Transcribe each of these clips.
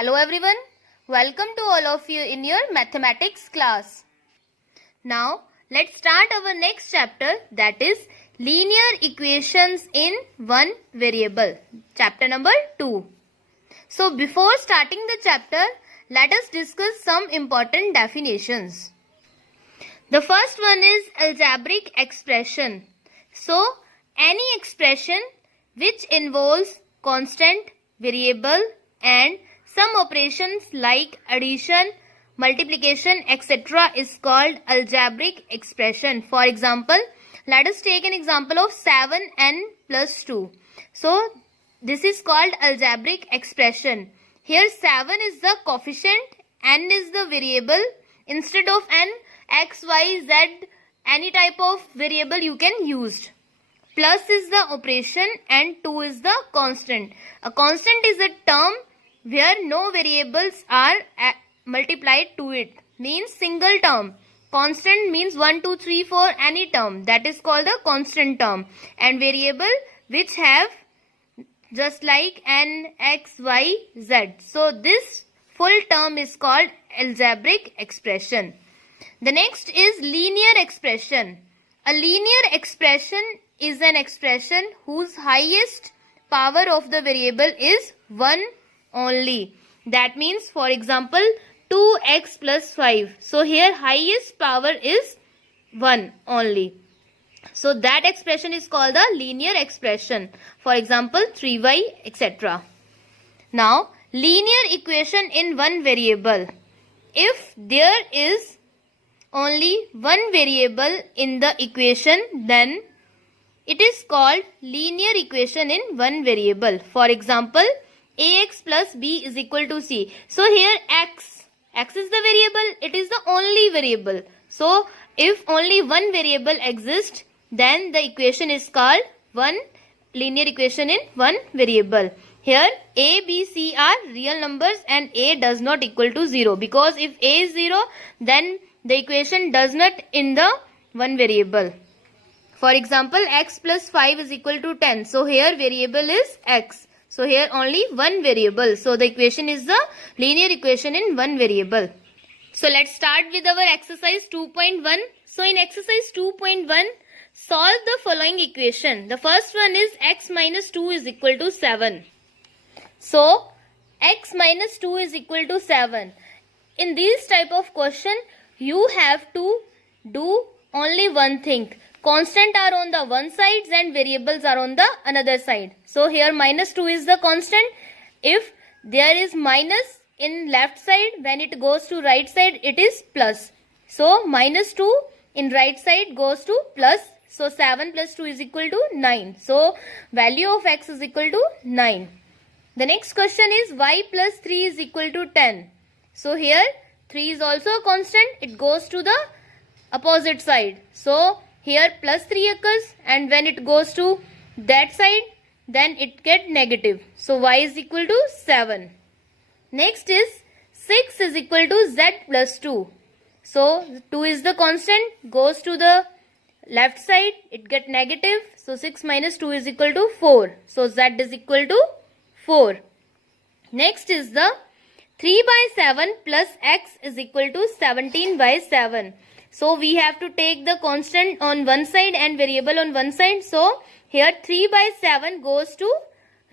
Hello everyone, welcome to all of you in your mathematics class. Now let's start our next chapter, that is linear equations in one variable, chapter number 2. So before starting the chapter, let us discuss some important definitions. The first one is algebraic expression. So any expression which involves constant, variable and some operations like addition, multiplication, etc. is called algebraic expression. For example, let us take an example of 7n plus 2. So, this is called algebraic expression. Here 7 is the coefficient, n is the variable. Instead of n, x, y, z, any type of variable you can use. Plus is the operation and 2 is the constant. A constant is a term where no variables are multiplied to it, means single term. Constant means 1, 2, 3, 4, any term, that is called the constant term. And variable which have just like n, x, y, z. So this full term is called algebraic expression. The next is linear expression. A linear expression is an expression whose highest power of the variable is 1 only. That means, for example, 2x plus 5. So here highest power is 1 only. So that expression is called the linear expression. For example, 3y, etc. Now, linear equation in one variable. If there is only one variable in the equation, then it is called linear equation in one variable. For example, ax plus b is equal to c. So here x is the variable, it is the only variable. So if only one variable exists, then the equation is called one linear equation in one variable. Here a, b, c are real numbers and a does not equal to 0, because if a is 0, then the equation does not in the one variable. For example, x plus 5 is equal to 10. So here variable is x. So here only one variable. So the equation is the linear equation in one variable. So let's start with our exercise 2.1. So in exercise 2.1, solve the following equation. The first one is x minus 2 is equal to 7. So x minus 2 is equal to 7. In this type of question, you have to do only one thing. Constant are on the one side and variables are on the another side. So here minus 2 is the constant. If there is minus in left side, when it goes to right side, it is plus. So minus 2 in right side goes to plus. So 7 plus 2 is equal to 9. So value of x is equal to 9. The next question is y plus 3 is equal to 10. So here 3 is also a constant. It goes to the opposite side. So here plus 3 occurs, and when it goes to that side, then it gets negative. So y is equal to 7. Next is 6 is equal to z plus 2. So 2 is the constant, goes to the left side, it gets negative. So 6 minus 2 is equal to 4. So z is equal to 4. Next is the 3 by 7 plus x is equal to 17 by 7. So we have to take the constant on one side and variable on one side. So here 3 by 7 goes to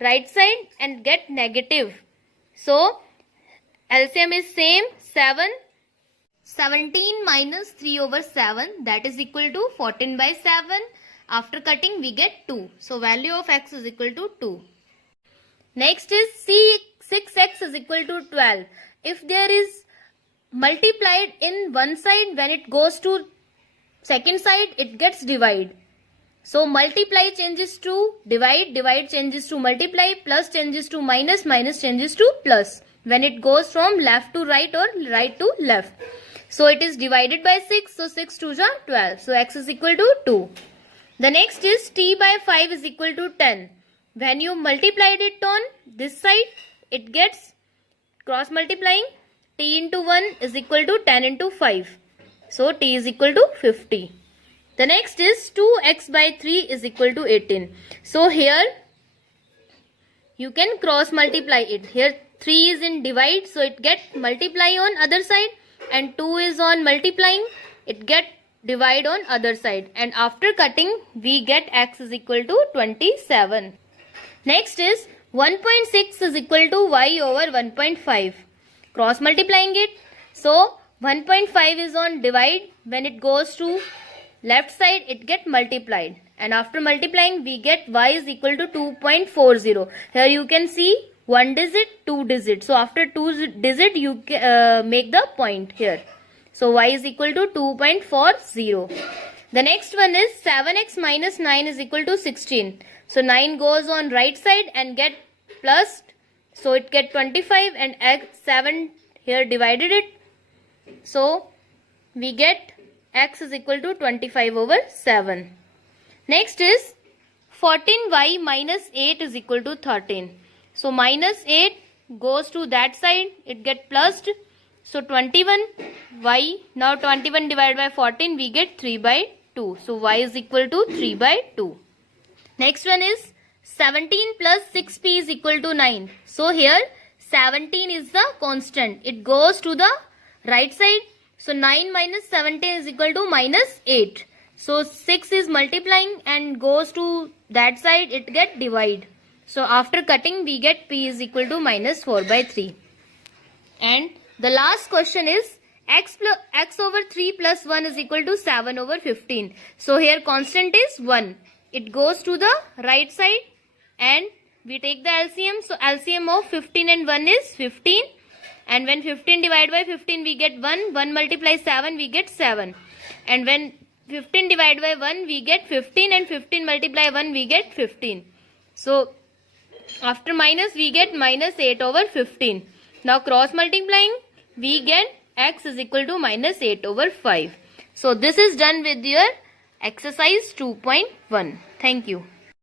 right side and get negative. So LCM is same, 7. 17 minus 3 over 7, that is equal to 14 by 7. After cutting we get 2. So value of x is equal to 2. Next is 6x is equal to 12. If there is multiplied in one side, when it goes to second side, it gets divide. So multiply changes to divide, divide changes to multiply, plus changes to minus, minus changes to plus. When it goes from left to right or right to left. So it is divided by 6. So 6 2 are 12. So x is equal to 2. The next is t by 5 is equal to 10. When you multiplied it on this side, it gets cross multiplying. T into 1 is equal to 10 into 5. So t is equal to 50. The next is 2x by 3 is equal to 18. So here you can cross multiply it. Here 3 is in divide, so it get multiply on other side, and 2 is on multiplying, it get divide on other side, and after cutting we get x is equal to 27. Next is 1.6 is equal to y over 1.5. Cross multiplying it. So 1.5 is on divide. When it goes to left side, it get multiplied. And after multiplying, we get y is equal to 2.40. Here you can see 1 digit, 2 digit. So after 2 digit, you make the point here. So y is equal to 2.40. The next one is 7x minus 9 is equal to 16. So 9 goes on right side and get plus. So it get 25 and x 7 here divided it. So we get x is equal to 25 over 7. Next is 14y minus 8 is equal to 13. So minus 8 goes to that side, it get plussed. So 21y, now 21 divided by 14, we get 3 by 2. So y is equal to 3 by 2. Next one is 17 plus 6p is equal to 9. So here 17 is the constant. It goes to the right side. So 9 minus 17 is equal to minus 8. So 6 is multiplying and goes to that side, it get divide. So after cutting we get p is equal to minus 4 by 3. And the last question is x over 3 plus 1 is equal to 7 over 15. So here constant is 1. It goes to the right side and we take the LCM. So LCM of 15 and 1 is 15. And when 15 divided by 15 we get 1. 1 multiplies 7 we get 7. And when 15 divided by 1 we get 15 and 15 multiply 1 we get 15. So after minus we get minus 8 over 15. Now cross multiplying we get x is equal to minus 8 over 5. So this is done with your exercise 2.1. Thank you.